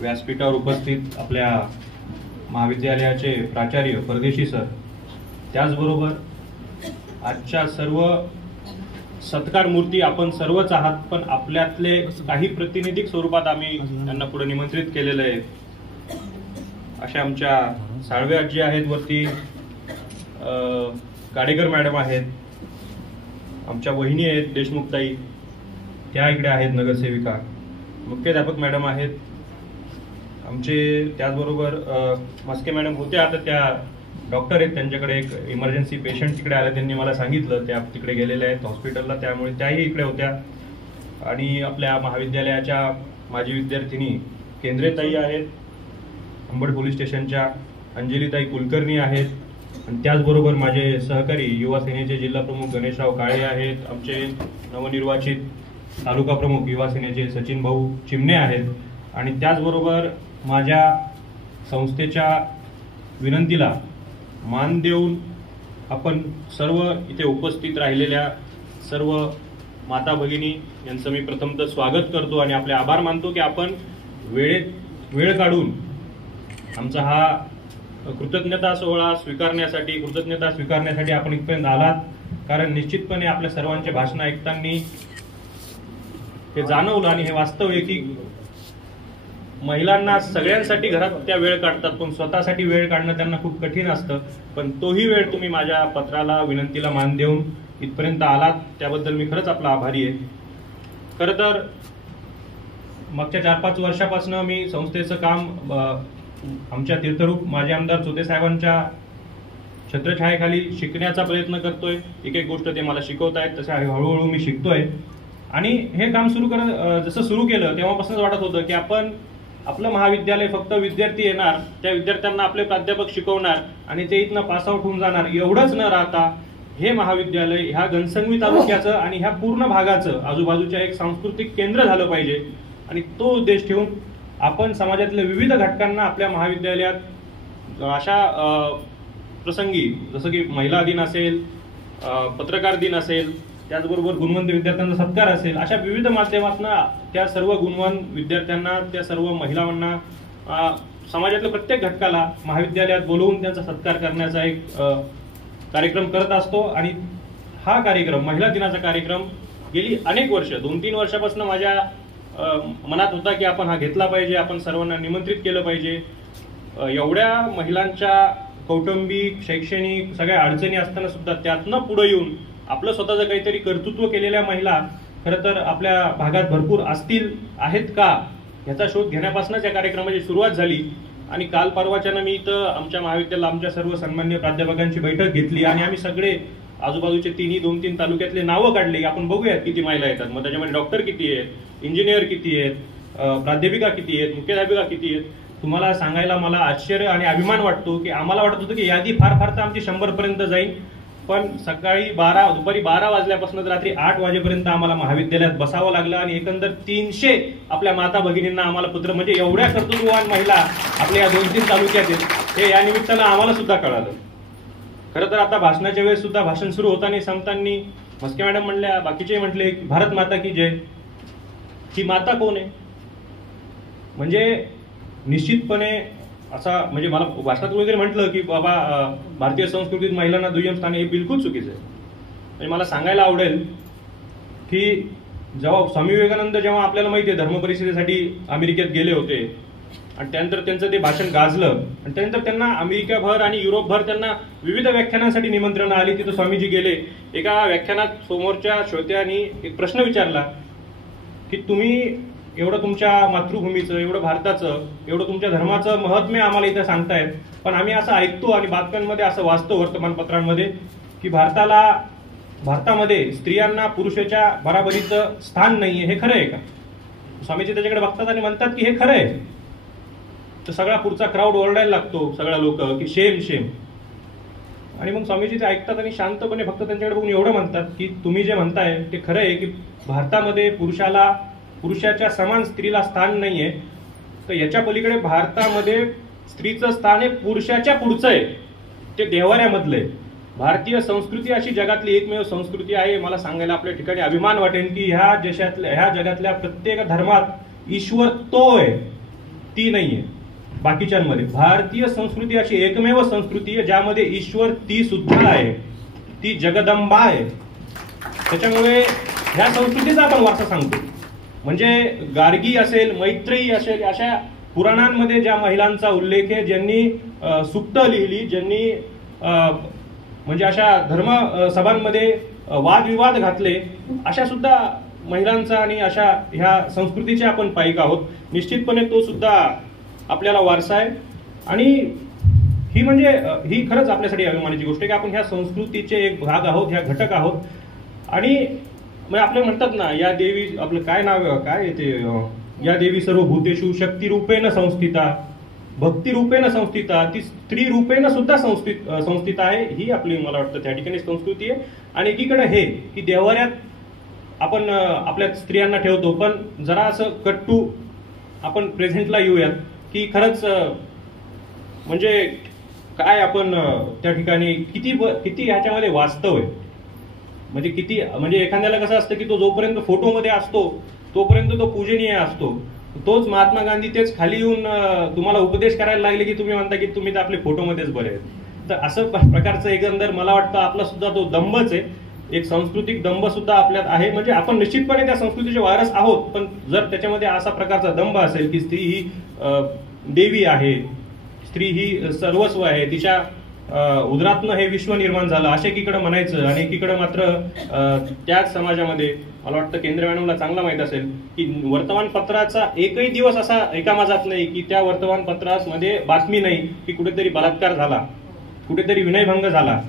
व्यासपीठावर उपस्थित आपल्या महाविद्यालयाचे प्राचार्य परदेशी सर, त्याचबरोबर आजच्या सर्व सत्कार मूर्ती आपण सर्वच आहात, पण आपल्यातले काही प्रातिनिधिक स्वरूपात आम्ही त्यांना पुढे निमंत्रित केलेलं आहे। अशा आमच्या साळवे आजी आहेत, वरती गाडेकर मॅडम आहेत, आमच्या वहिनी आहेत देशमुखताई, त्या इकडे आहेत नगरसेविका, मुख्याध्यापक मॅडम आहेत आमचे, त्याचबरोबर मस्के मॅडम होत्या, आता त्या डॉक्टर आहेत, त्यांच्याकडे एक इमर्जन्सी पेशंट तिकडे आले, त्यांनी मला सांगितलं त्या तिकडे गेलेल्या आहेत हॉस्पिटलला, त्यामुळे त्याही इकडे होत्या। आणि आपल्या महाविद्यालयाच्या माजी विद्यार्थिनी केंद्रेताई आहेत, अंबड पोलीस स्टेशनच्या अंजलीताई कुलकर्णी आहेत, आणि त्याचबरोबर माझे सहकारी युवा सेनेचे जिल्हा प्रमुख गणेशराव काळे आहेत, आमचे नवनिर्वाचित तालुका प्रमुख युवा सेनेचे सचिन भाऊ चिमणे आहेत, आणि त्याचबरोबर माझ्या संस्थेच्या विनंतीला मान देऊन आपण सर्व इथे उपस्थित राहिलेल्या सर्व माता भगिनी यांचं मी प्रथमतः स्वागत करतो आणि आपले आभार मानतो की आपण वेळ काढून आमचा हा कृतज्ञता स्वीकारण्यासाठी आपण इथपर्यंत आलात। कारण निश्चितपणे आपल्या सर्वांचे भाषण ऐकताना हे जाणवलं आणि हे वास्तव आहे की महिलांना सगळ्यांसाठी घरात त्या वेळ काढतात, पण स्वतःसाठी वेळ काढणं त्यांना खूप कठीण असतं, पण तोही वेळ तुम्ही माझ्या पत्राला विनंतीला मान देऊन इथपर्यंत आलात, त्याबद्दल मी खरंच आपला आभारी आहे। खरं तर मागच्या 4-5 वर्षापासून मी संस्थेचं काम आमच्या तीर्थरूप माजी आमदार चोते साहेबांच्या छत्रछायेखाली शिकण्याचा प्रयत्न करतोय। एक एक गोष्ट ते मला शिकवतायत, तसे हळूहळू मी शिकतोय। आणि हे काम जसं सुरू केलं तेव्हापासूनच वाटत होतं की आपण आपलं महाविद्यालय फक्त विद्यार्थी येणार, त्या विद्यार्थ्यांना आपले प्राध्यापक शिकवणार आणि ते इथनं पासआउट होऊन जाणार, एवढंच न राहता हे महाविद्यालय ह्या घनसंगवी तालुक्याचं आणि ह्या पूर्ण भागाचं आजूबाजूच्या एक सांस्कृतिक केंद्र झालं पाहिजे। आणि तो उद्देश ठेवून आपण समाजातल्या विविध घटकांना आपल्या महाविद्यालयात अशा प्रसंगी, जसं की महिला दिन असेल, पत्रकार दिन असेल, त्याचबरोबर गुणवंत विद्यार्थ्यांचा सत्कार असेल, अशा विविध माध्यमातून त्या सर्व गुणवंत विद्यार्थ्यांना, त्या सर्व महिलांना, समाजातल्या प्रत्येक घटकाला महाविद्यालयात बोलवून त्यांचा सत्कार करण्याचा एक कार्यक्रम करत असतो। आणि हा कार्यक्रम, महिला दिनाचा कार्यक्रम, गेली अनेक वर्ष 2-3 वर्षापासून माझ्या मनात होता की आपण हा घेतला पाहिजे, आपण सर्वांना निमंत्रित केलं पाहिजे। एवढ्या महिलांच्या कौटुंबिक, शैक्षणिक सगळ्या अडचणी असताना सुद्धा त्यातनं पुढे येऊन आपलं स्वतःचं काहीतरी कर्तृत्व केलेल्या महिला खरं तर आपल्या भागात भरपूर आहेत का, याचा शोध घेण्यापासूनच या कार्यक्रमाची सुरुवात झाली। आणि काल परवाच्यानं मी इथं आमच्या महाविद्यालयात आमच्या सर्व सन्मान्य प्राध्यापकांची बैठक घेतली आणि आम्ही सगळे आजूबाजूचे 2-3 तालुक्यातले नावं काढली, आपण बघूयात किती महिला येतात। मग त्याच्यामध्ये डॉक्टर किती आहेत, इंजिनियर किती आहेत, प्राध्यापिका किती आहेत, मुख्याध्यापिका किती आहेत। तुम्हाला सांगायला मला आश्चर्य आणि अभिमान वाटतो की आम्हाला वाटत होतं की यादी फार तर आमची 100 पर्यंत जाईल, पण दुपारी 12 वाजल्यापासून रात्री 8 वाजेपर्यंत आम्हाला महाविद्यालयात बसावं लागलं आणि एकंदर 300 आपल्या माता भगिनींना आम्हाला पत्र, म्हणजे एवढ्या कर्तृत्ववान महिला आपल्या या 2-3 तालुक्यात आहेत, हे या निमित्तानं आम्हाला सुद्धा कळालं। खरं तर आता भाषणाच्या वेळेस सुद्धा भाषण सुरू होताना सांगताना मस्के मॅडम म्हणल्या, बाकीचे म्हटले भारत माता की जय। ही माता कोण आहे? म्हणजे निश्चितपणे असा, म्हणजे मला भाषणात वगैरे म्हटलं की बाबा भारतीय संस्कृतीत महिलांना दुय्यम स्थान, हे बिलकुल चुकीचं आहे। म्हणजे मला सांगायला आवडेल की जेव्हा स्वामी विवेकानंद, जेव्हा आपल्याला माहिती आहे धर्म परिषदेसाठी अमेरिकेत गेले होते आणि त्यानंतर त्यांचं ते भाषण गाजलं आणि त्यानंतर त्यांना अमेरिकाभर आणि युरोपभर त्यांना विविध व्याख्यानांसाठी निमंत्रणं आली, तिथं स्वामीजी गेले। एका व्याख्यानात समोरच्या श्रोत्यांनी एक प्रश्न विचारला की तुम्ही एवढं तुमच्या मातृभूमीचं, एवढं भारताचं, एवढं तुमच्या धर्माचं महात्म्य आम्हाला इथं सांगतायत, पण आम्ही असं ऐकतो आणि बातम्यांमध्ये असं वाचतो वर्तमानपत्रांमध्ये की भारतामध्ये स्त्रियांना पुरुषाच्या बराबरीचं स्थान नाहीये, हे खरं आहे का? स्वामीजी त्याच्याकडे बघतात आणि म्हणतात की हे खरं आहे। तर सगळा पुढचा क्राऊड ओरडायला लागतो, सगळ्या लोक की शेम। आणि मग स्वामीजी ते ऐकतात आणि शांतपणे फक्त त्यांच्याकडे बघून एवढं म्हणतात की तुम्ही जे म्हणताय ते खरं आहे की भारतामध्ये पुरुषाच्या समान स्त्रीला स्थान नाहीये, तर याच्या पलीकडे भारतामध्ये स्त्रीचं स्थान हे पुरुषाच्या पुढचं आहे, ते देवाऱ्यामधलं आहे। भारतीय संस्कृती अशी जगातली एकमेव संस्कृती आहे। मला सांगायला आपल्या ठिकाणी अभिमान वाटेल की ह्या जगातल्या प्रत्येक धर्मात ईश्वर तो आहे, ती नाहीये. बाकीच्यांमध्ये भारतीय संस्कृती अशी एकमेव संस्कृती आहे ज्यामध्ये ईश्वर ती सुद्धा आहे, ती जगदंबा आहे. त्याच्यामुळे ह्या संस्कृतीचा आपण वारसा सांगतो. म्हणजे गार्गी असेल, मैत्रेयी असेल, अशा पुराणांमध्ये ज्या महिलांचा उल्लेख आहे, ज्यांनी सुक्त लिहिली, ज्यांनी म्हणजे अशा धर्म सभांमध्ये वादविवाद घातले, अशा सुद्धा महिलांचा आणि अशा ह्या संस्कृतीचे आपण पाईक आहोत. निश्चितपणे तो सुद्धा आपल्याला वारसा आहे. आणि ही म्हणजे ही खरंच आपल्यासाठी अभिमानाची गोष्ट आहे की आपण ह्या संस्कृतीचे एक भाग आहोत, ह्या घटक आहोत. आणि म्हणजे आपले म्हणतात ना, या देवी, आपलं काय नाव काय येते, या देवी सर्व भूतेषु शक्ती रूपेण संस्थिता, भक्ती रूपेण संस्थिता, ती स्त्री रूपेण सुद्धा संस्थित आहे. ही आपली मला वाटतं त्या ठिकाणी संस्कृती आहे. आणि एकीकडे हे की देवाऱ्यात आपण आपल्या स्त्रियांना ठेवतो, पण जरा असं कट्टू आपण प्रेझेंटला येऊयात की खरंच म्हणजे काय आपण त्या ठिकाणी किती ह्याच्यामध्ये वास्तव आहे. म्हणजे किती, म्हणजे एखाद्याला कसं असतं की तो जोपर्यंत फोटोमध्ये असतो तोपर्यंत तो पूजनीय असतो. तोच महात्मा गांधी तेच खाली येऊन तुम्हाला उपदेश करायला लागले की तुम्ही म्हणता की तुम्ही तर आपले फोटोमध्येच बरे आहेत. तर असं प्रकारचं एकंदर मला वाटतं आपला सुद्धा तो दंभच आहे, एक सांस्कृतिक दंभ सुद्धा आपल्यात आहे. म्हणजे आपण निश्चितपणे त्या संस्कृतीचे वारस आहोत, पण जर त्याच्यामध्ये असा प्रकारचा दंभ असेल की स्त्री ही देवी आहे, स्त्री ही सर्वस्व आहे, तिच्या उदरातनं हे विश्व निर्माण झालं असे एकीकडे म्हणायचं, आणि एकीकडे मात्र त्याच समाजामध्ये मला वाटतं केंद्र मॅडमला चांगला माहित असेल की वर्तमानपत्राचा एकही दिवस असा रिकामा जात नाही की त्या वर्तमानपत्रामध्ये बातमी नाही की कुठेतरी बलात्कार झाला, कुठेतरी विनयभंग झाला.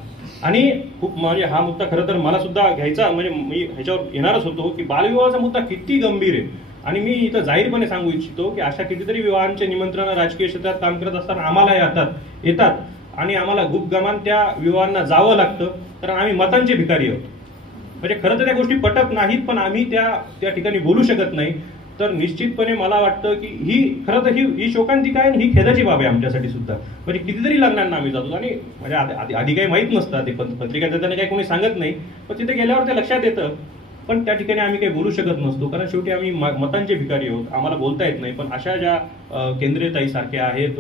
आणि खूप म्हणजे हा मुद्दा खरं तर मला सुद्धा घ्यायचा, म्हणजे मी ह्याच्यावर येणारच होतो की बालविवाहाचा मुद्दा किती गंभीर आहे. आणि मी इथं जाहीरपणे सांगू इच्छितो की अशा कितीतरी विवाहांचे निमंत्रण राजकीय क्षेत्रात काम करत असताना आम्हाला येतात आणि आम्हाला गुपगमान त्या विवाहांना जावं लागतं, कारण आम्ही मतांचे भिकारी आहोत. म्हणजे खरं तर त्या गोष्टी पटत नाहीत, पण आम्ही त्या ठिकाणी बोलू शकत नाही. तर निश्चितपणे मला वाटतं की ही खरं तर ही शोकांतिका आहे, ही खेदाची बाब आहे आमच्यासाठी सुद्धा. म्हणजे कितीतरी लग्नांना आम्ही जातो आणि म्हणजे आधी काही माहीत नसतं, ते पत्रिका देताना काही कोणी सांगत नाही, पण तिथे गेल्यावर ते लक्षात येतं. पण त्या ठिकाणी आम्ही काही बोलू शकत नसतो, कारण शेवटी आम्ही मतांचे भिकारी आहोत, आम्हाला बोलता येत नाही. पण अशा ज्या केंद्रीय ताई सारख्या आहेत,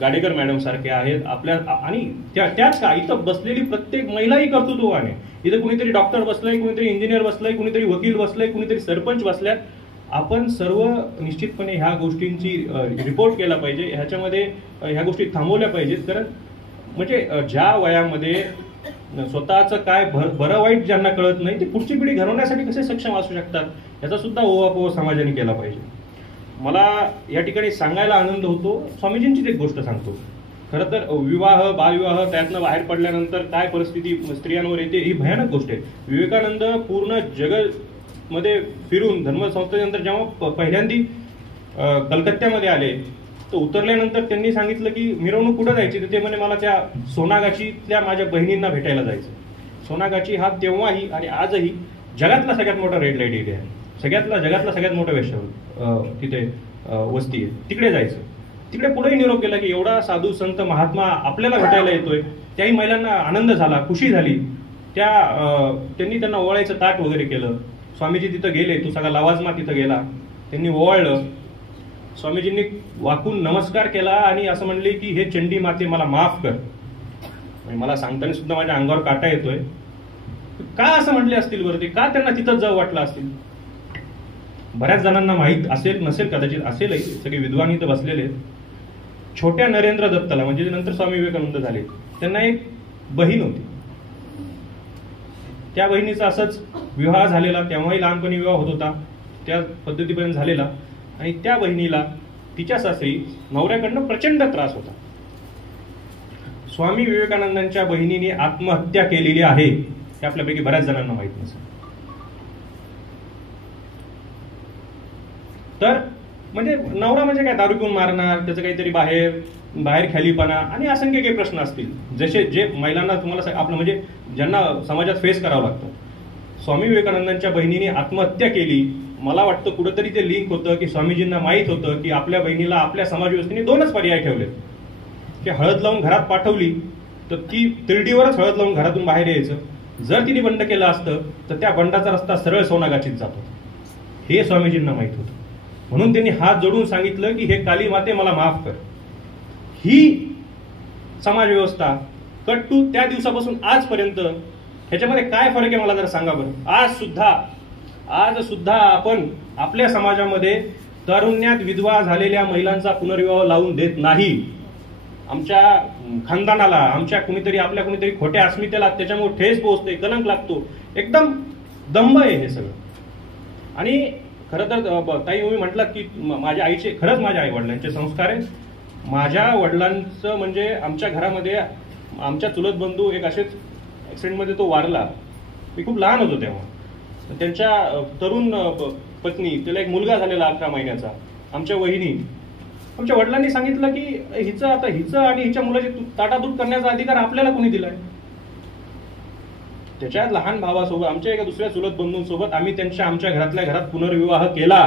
गाडेकर मॅडम सारख्या आहेत आपल्या, आणि त्याच का इथं बसलेली प्रत्येक महिलाही कर्तृत्ववान आहे. इथं कुणीतरी डॉक्टर बसलाय, कुणीतरी इंजिनियर बसलाय, कुणीतरी वकील बसलाय, कुणीतरी सरपंच बसल्यात. आपण सर्व निश्चितपणे ह्या गोष्टींची रिपोर्ट केला पाहिजे, ह्याच्यामध्ये ह्या गोष्टी थांबवल्या पाहिजेत. कारण म्हणजे ज्या वयामध्ये स्वतःचं काय बरं वाईट ज्यांना कळत नाही, ते पुढची पिढी घडवण्यासाठी कसे सक्षम असू शकतात याचा सुद्धा ओवापोह समाजाने केला पाहिजे. मला या ठिकाणी सांगायला आनंद होतो, स्वामीजींचीच एक गोष्ट सांगतो. खरं तर विवाह, बालविवाह त्यातनं बाहेर पडल्यानंतर काय परिस्थिती स्त्रियांवर येते ही भयानक गोष्ट आहे. विवेकानंद पूर्ण जगामध्ये फिरून धर्मसंस्थेनंतर जेव्हा पहिल्यांदी कलकत्त्यामध्ये आले, तर उतरल्यानंतर त्यांनी सांगितलं की मिरवणूक कुठं जायची, तर ते म्हणे मला त्या सोनागाचीतल्या माझ्या बहिणींना भेटायला जायचं. सोनागाची हा तेव्हाही आणि आजही जगातला सगळ्यात मोठा रेड लाईट एरिया आहे, जगातला सगळ्यात मोठा वेश्या तिथे वस्ती आहे, तिकडे जायचं. तिकडे पुढेही निरोप केला की एवढा साधू संत महात्मा आपल्याला भेटायला येतोय. त्याही महिलांना आनंद झाला, खुशी झाली. त्यांनी त्यांना ओवाळायचं ताट वगैरे केलं. स्वामीजी तिथं गेले, तो सगळा लवाजमा तिथं गेला, त्यांनी ओवाळलं. स्वामीजींनी वाकून नमस्कार केला आणि असं म्हणले की हे चंडी माते मला माफ कर. मला सांगताना सुद्धा माझ्या अंगावर काटा येतोय. का असं म्हटले असतील बरं ते, का त्यांना तिथंच जावं वाटलं असतील. बऱ्याच जणांना माहीत असेल नसेल, कदाचित असेलही, सगळे विद्वान इथं बसलेले आहेत. छोट्या नरेंद्र दत्तला, म्हणजे नंतर स्वामी विवेकानंद झाले, त्यांना एक बहीण होती. त्या बहिणीचा असंच विवाह झालेला, तेव्हाही लहानपणी विवाह होत होता, त्या पद्धतीपर्यंत झालेला. आणि त्या बहिणीला तिच्या सासरी नवऱ्याकडनं प्रचंड त्रास होता. स्वामी विवेकानंदांच्या बहिणीने आत्महत्या केलेली आहे हे आपल्यापैकी बऱ्याच जणांना माहित नसेल. तर म्हणजे नवरा म्हणजे काय, दारू पिऊन मारणार, त्याचं काहीतरी बाहेर खालीपणा आणि असंख्य काही प्रश्न असतील, जसे जे महिलांना तुम्हाला आपलं म्हणजे ज्यांना समाजात फेस करावं लागतं. स्वामी विवेकानंदांच्या बहिणीने आत्महत्या केली. मला वाटतं कुठंतरी ते लिंक होतं की स्वामीजींना माहीत होतं की आपल्या बहिणीला आपल्या समाज व्यवस्थेने दोनच पर्याय ठेवले की हळद लावून घरात पाठवली तर ती तिरडीवरच हळद लावून घरातून बाहेर यायचं. जर तिने बंड केलं असतं तर त्या बंडाचा रस्ता सरळ सोनागाचीत जातो. हे स्वामीजींना माहीत होतं. म्हणून त्यांनी हात जोडून सांगितलं की हे काली माते मला माफ कर. ही समाज व्यवस्था कट टू त्या दिवसापासून आजपर्यंत ह्याच्यामध्ये काय फरक आहे मला जरा सांगा बरं. आज सुद्धा आपण आपल्या समाजामध्ये तारुण्यात विधवा झालेल्या महिलांचा पुनर्विवाह लावून देत नाही. आमच्या खानदानाला, आपल्या कुणीतरी खोट्या अस्मितेला त्याच्यामुळे ठेस पोहोचते, कलंक लागतो. एकदम दंभ आहे हे सगळं. आणि खरं तर ताई तुम्ही म्हटलात की माझ्या आईचे, खरंच माझ्या आई वडिलांचे संस्कार आहेत. माझ्या वडिलांचं म्हणजे आमच्या घरामध्ये आमच्या चुलत बंधू एक असेच ऍक्सिडेंटमध्ये तो वारला. मी खूप लहान होतो तेव्हा. त्यांच्या तरुण पत्नी, त्याला एक मुलगा झालेला 11 महिन्याचा, आमच्या वहिनी, आमच्या वडिलांनी सांगितलं की हिचं आणि हिच्या मुलाची ताटातूट करण्याचा अधिकार आपल्याला कोणी दिलाय. त्याच्या लहान भावासोबत, आमच्या एका दुसऱ्या चुलत बंधूंसोबत आम्ही आमच्या घरातल्या घरात पुनर्विवाह केला.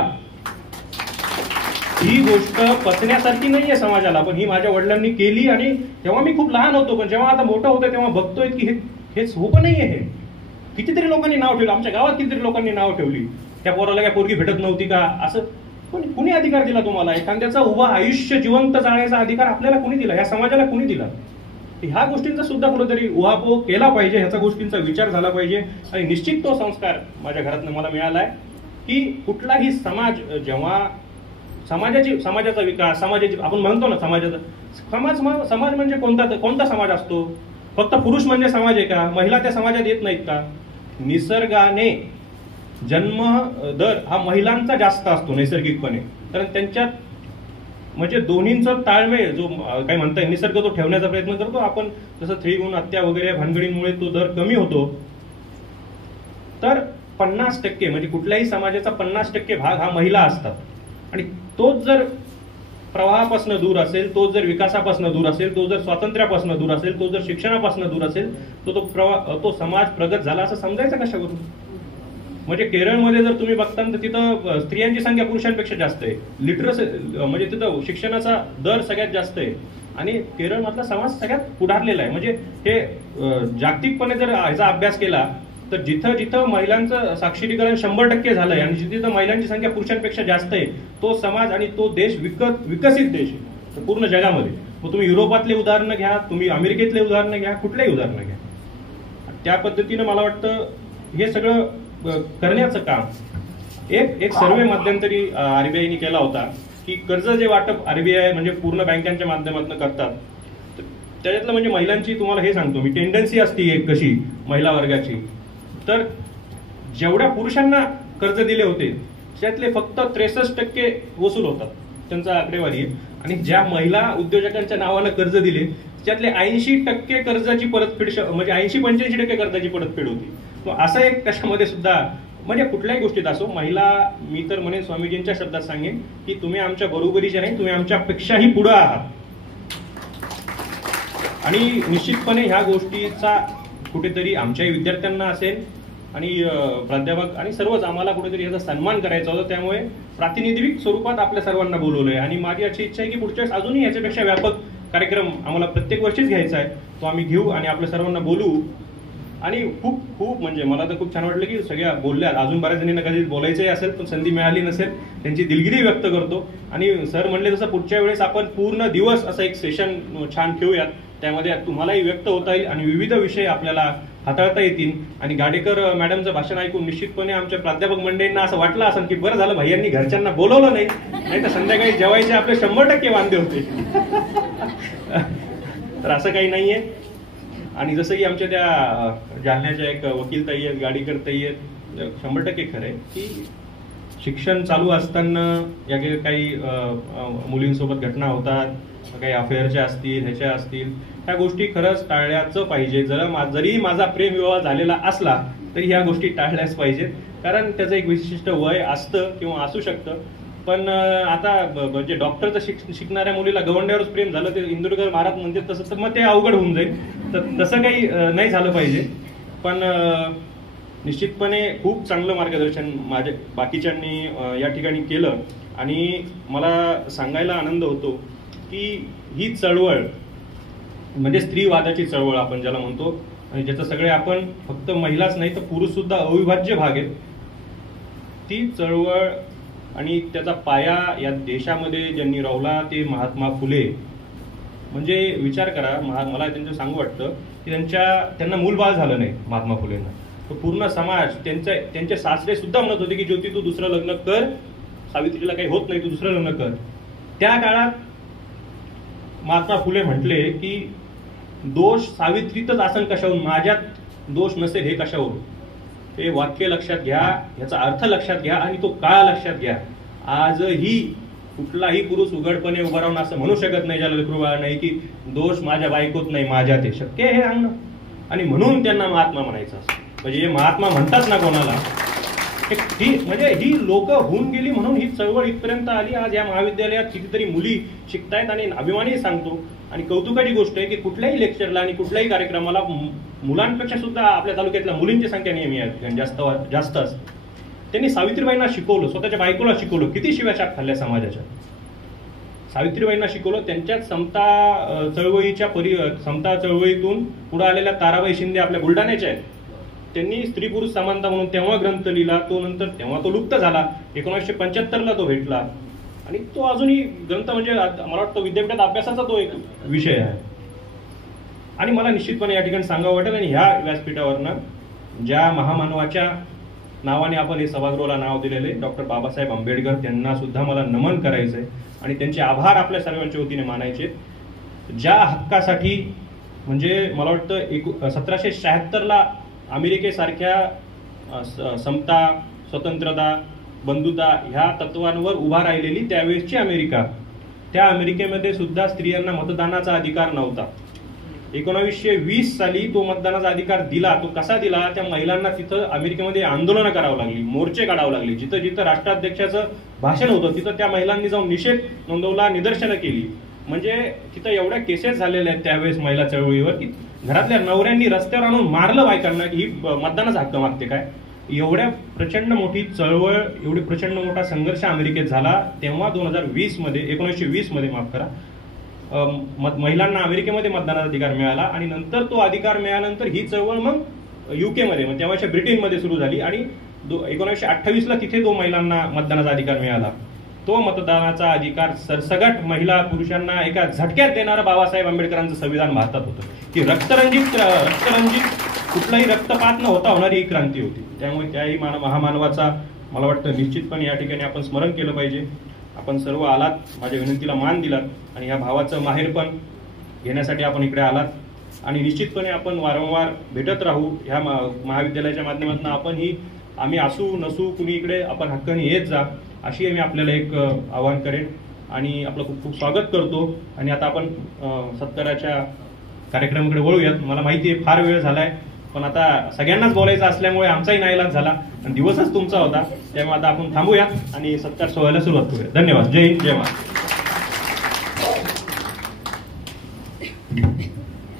ही गोष्ट पचण्यासारखी नाहीये समाजाला, पण ही माझ्या वडिलांनी केली. आणि तेव्हा मी खूप लहान होतो, पण जेव्हा आता मोठं होतोय तेव्हा बघतोय की हे सोपं नाहीये. हे कितीतरी लोकांनी नाव ठेवलं, आमच्या गावात कितीतरी लोकांनी नाव ठेवली, त्या पोराला काय पोरगी भेटत नव्हती का, असं. पण कुणी अधिकार दिला तुम्हाला? एखाद्याचा उभा आयुष्य जिवंत जाण्याचा अधिकार आपल्याला कुणी दिला? या समाजाला कुणी दिला? ह्या गोष्टींचा सुद्धा कुठेतरी उहापोह केला पाहिजे, ह्याचा गोष्टींचा विचार झाला पाहिजे. आणि निश्चित तो संस्कार माझ्या घरातनं मला मिळालाय की कुठलाही समाज जेव्हा समाजाचा विकास, आपण म्हणतो ना समाज म्हणजे कोणता समाज असतो? फक्त पुरुष म्हणजे समाज आहे का? महिला त्या समाजात येत नाहीत का? निसर्गाने जन्म दर हा महिलांचा जास्त असतो नैसर्गिकपणे, कारण त्यांच्यात म्हणजे दोन्हींचा ताळमेळ जो काय म्हणताय निसर्ग तो ठेवण्याचा प्रयत्न करतो. आपण जसं स्त्रीगुण हत्या वगैरे भानगडींमुळे तो दर कमी होतो. तर 50% म्हणजे कुठल्याही समाजाचा 50% भाग हा महिला असतात. आणि तोच जर प्रवाहापासून दूर असेल, तो जर विकासापासून दूर असेल, तो जर स्वातंत्र्यापासून दूर असेल, तो जर शिक्षणापासून दूर असेल, तो समाज प्रगत झाला असं समजायचं कशावरून? म्हणजे केरळमध्ये जर तुम्ही बघता तर तिथं स्त्रियांची संख्या पुरुषांपेक्षा जास्त आहे. लिटरसी म्हणजे तिथं शिक्षणाचा दर सगळ्यात जास्त आहे. आणि केरळमधला समाज सगळ्यात पुढारलेला आहे. म्हणजे हे जागतिकपणे जर ह्याचा अभ्यास केला तर जिथं जिथं महिलांचं साक्षरीकरण 100% झालंय आणि जिथं महिलांची संख्या पुरुषांपेक्षा जास्त आहे, तो समाज आणि तो देश विकसित देश आहे पूर्ण जगामध्ये. मग तुम्ही युरोपातले उदाहरणं घ्या, तुम्ही अमेरिकेतले उदाहरणं घ्या, कुठलेही उदाहरणं घ्या. त्या पद्धतीनं मला वाटतं हे सगळं करण्याचं काम. एक सर्वे मध्यंतरी आरबीआयने केला होता की कर्ज जे वाटप आरबीआय म्हणजे पूर्ण बँकांच्या माध्यमातून करतात, त्याच्यातलं म्हणजे महिलांची तुम्हाला हे सांगतो मी, टेंडन्सी असती एक कशी महिला वर्गाची, तर जेवढ्या पुरुषांना कर्ज दिले होते त्यातले फक्त 63% वसूल होतात, त्यांचा आकडेवारी आहे. आणि ज्या महिला उद्योजकांच्या नावानं कर्ज दिले त्यातले 80% कर्जाची परतफेड, म्हणजे 80-85% कर्जाची परतफेड होती. असं एक कशामध्ये सुद्धा म्हणजे कुठल्याही गोष्टीत असो, महिला मी तर म्हणेन स्वामीजींच्या शब्दात सांगेन की तुम्ही आमच्या बरोबरीच्या नाही, तुम्ही आमच्यापेक्षाही पुढे आहात. आणि निश्चितपणे ह्या गोष्टीचा कुठेतरी आमच्याही विद्यार्थ्यांना असेल आणि प्राध्यापक आणि सर्वच आम्हाला कुठेतरी याचा सन्मान करायचा होता. त्यामुळे प्रातिनिधिक स्वरूपात आपल्या सर्वांना बोलवलंय. आणि माझी अशी इच्छा आहे की पुढच्या वेळेस अजूनही याच्यापेक्षा व्यापक कार्यक्रम आम्हाला प्रत्येक वर्षीच घ्यायचा आहे, तो आम्ही घेऊ आणि आपल्या सर्वांना बोलू. आणि खूप खूप म्हणजे मला तर खूप छान वाटलं की सगळ्या बोलल्या. अजून बऱ्याच जणींना कधी बोलायचंही असेल पण संधी मिळाली नसेल, त्यांची दिलगिरी व्यक्त करतो. आणि सर म्हणले तसं पुढच्या वेळेस आपण पूर्ण दिवस असं एक सेशन छान ठेवूयात, त्यामध्ये तुम्हालाही व्यक्त होता येईल आणि विविध विषय आपल्याला हाताळता येतील. आणि गाडेकर मॅडमचं भाषण ऐकून निश्चितपणे आमच्या प्राध्यापक मंडळींना असं वाटलं असेल की बरं झालं भैयांनी घरच्यांना बोलवलं नाही तर संध्याकाळी जेवायचे आपले 100% वांदे होते. तर असं काही नाहीये. आणि जसं की आमच्या त्या जालन्याच्या एक वकील ताई आहेत, गाडीकर ताई आहेत, 100% खरं आहे की शिक्षण चालू असताना या काही मुलींसोबत घटना होतात, काही अफेअरच्या असतील, ह्याच्या असतील, ह्या गोष्टी खरंच टाळल्याचं पाहिजे. जरी माझा प्रेमविवाह झालेला असला तरी ह्या गोष्टी टाळल्याच पाहिजेत, कारण त्याचं एक विशिष्ट वय असतं किंवा असू शकतं. पण आता म्हणजे डॉक्टरचं शिकणाऱ्या मुलीला गवंड्यावरच प्रेम झालं, ते इंदुरकर महाराज म्हणते तसं, तर मग ते अवघड होऊन जाईल. तर तसं काही नाही झालं पाहिजे. पण निश्चितपणे खूप चांगलं मार्गदर्शन माझ्या बाकीच्यांनी या ठिकाणी केलं. आणि मला सांगायला आनंद होतो की ही चळवळ म्हणजे स्त्रीवादाची चळवळ आपण ज्याला म्हणतो, आणि ज्याचं सगळे आपण फक्त महिलाच नाही तर पुरुष सुद्धा अविभाज्य भाग आहेत, ती चळवळ आणि त्याचा पाया या देशामध्ये ज्यांनी रोवला ते महात्मा फुले. म्हणजे विचार करा, मला त्यांचं सांगू वाटतं की त्यांना मूलबाळ झालं नाही महात्मा फुलेंना. तो पूर्ण समाज, त्यांचे सासरे सुद्धा म्हणत होते की ज्योती तू दुसरं लग्न कर, सावित्रीला काही होत नाही, तू दुसरं लग्न कर. त्या काळात महात्मा फुले म्हटले की दोष सावित्रीतच असन कशावरून, माझ्यात दोष नसेल हे कशावरून. ते वाक्य लक्षात घ्या, याचा अर्थ लक्षात घ्या आणि तो काळ लक्षात घ्या. आजही कुठलाही पुरुष उघडपणे उभा राहून असं म्हणू शकत नाही ज्याला लेकरू बाळ नाही की दोष माझ्या बायकोत नाही, माझ्यात आहे. शक्य आहे हे सांगणं. आणि म्हणून त्यांना महात्मा म्हणायचं असं. म्हणजे हे महात्मा म्हणतात ना कोणाला, म्हणजे ही लोक होऊन गेली म्हणून ही चळवळ इथपर्यंत आली. आज या महाविद्यालयात कितीतरी मुली शिकतायत आणि अभिमानी सांगतो. आणि कौतुकाची गोष्ट आहे की कुठल्याही लेक्चरला आणि कुठल्याही कार्यक्रमाला मुलांपेक्षा सुद्धा आपल्या तालुक्यातल्या मुलींची संख्या नेहमी आहे जास्त असते. त्यांनी सावित्रीबाईंना शिकवलं, स्वतःच्या बायकोला शिकवलं. किती शिव्याशाप खाल्ल्या समाजाच्या. सावित्रीबाईंना शिकवलं. त्यांच्याच समता चळवळीतून पुढे आलेल्या ताराबाई शिंदे आपल्या बुलढाण्याच्या आहेत. त्यांनी स्त्री पुरुष समानता म्हणून तेव्हा ग्रंथ लिहिला. तेव्हा तो लुप्त झाला. 1975ला तो भेटला. आणि तो अजूनही ग्रंथ म्हणजे मला वाटतं विद्यापीठात अभ्यासाचा तो एक विषय आहे. आणि मला निश्चितपणे या ठिकाणी सांगावं वाटेल, आणि ह्या व्यासपीठावरनं ज्या महामानवाच्या नावाने आपण हे सभागृहाला नाव दिलेले डॉक्टर बाबासाहेब आंबेडकर, त्यांना सुद्धा मला नमन करायचंय आणि त्यांचे आभार आपल्या सर्वांच्या वतीने मानायचे. ज्या हक्कासाठी म्हणजे मला वाटतं 1776ला अमेरिकेसारख्या समता, स्वतंत्रता, बंधुता ह्या तत्वांवर उभा राहिलेली त्यावेळेसची अमेरिका, त्या अमेरिकेमध्ये सुद्धा स्त्रियांना मतदानाचा अधिकार नव्हता. 1920 साली तो मतदानाचा अधिकार दिला. तो कसा दिला? त्या महिलांना तिथं अमेरिकेमध्ये आंदोलनं करावं लागली, मोर्चे काढावं लागले. जिथं जिथं राष्ट्राध्यक्षाचं भाषण होतं तिथं त्या महिलांनी जाऊन निषेध नोंदवला, निदर्शनं केली. म्हणजे तिथं एवढ्या केसेस झालेल्या आहेत त्यावेळेस महिला चळवळीवर की घरातल्या नवऱ्यांनी रस्त्यावर आणून मारलं बायकांना की ही मतदानाचा हक्क मागते काय. एवढ्या प्रचंड मोठी चळवळ, एवढी प्रचंड मोठा संघर्ष अमेरिकेत झाला. तेव्हा 1920 मध्ये माफ करा, महिलांना अमेरिकेमध्ये मतदानाचा अधिकार मिळाला. आणि नंतर तो अधिकार मिळाल्यानंतर ही चळवळ मग युकेमध्ये, मग तेव्हाच्या ब्रिटनमध्ये सुरू झाली. आणि 1928ला तिथे तो महिलांना मतदानाचा अधिकार मिळाला. तो मतदानाचा अधिकार सरसगट महिला पुरुषांना एका झटक्यात देणारं बाबासाहेब आंबेडकरांचं संविधान भारतात होतं. की रक्तरंजित कुठलाही रक्तपात न होता होणारी ही क्रांती होती. त्यामुळे त्याही महामानवाचा मला वाटतं निश्चितपणे या ठिकाणी आपण स्मरण केलं पाहिजे. आपण सर्व आलात, माझ्या विनंतीला मान दिलात आणि या भावाचं माहेरपण घेण्यासाठी आपण इकडे आलात. आणि निश्चितपणे आपण वारंवार भेटत राहू ह्या महाविद्यालयाच्या माध्यमातून. आम्ही असू नसू कुणी इकडे आपण हक्काने येत जा, अशी मी आपल्याला एक आवाहन करेन. आणि आपलं खूप खूप स्वागत करतो. आणि आता आपण सत्काराच्या कार्यक्रमाकडे वळूयात. मला माहिती आहे फार वेळ झालाय, पण आता सगळ्यांनाच बोलायचं असल्यामुळे आमचाही नाईलाज झाला आणि दिवसच तुमचा होता. त्यामुळे आता आपण थांबूयात आणि सत्कार सोहळ्याला सुरुवात करूया. धन्यवाद. जय हिंद, जय महाराष्ट्र.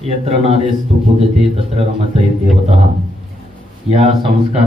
यत्र नारेस्तु पूजते तत्र रमते देवतः. या संस्कार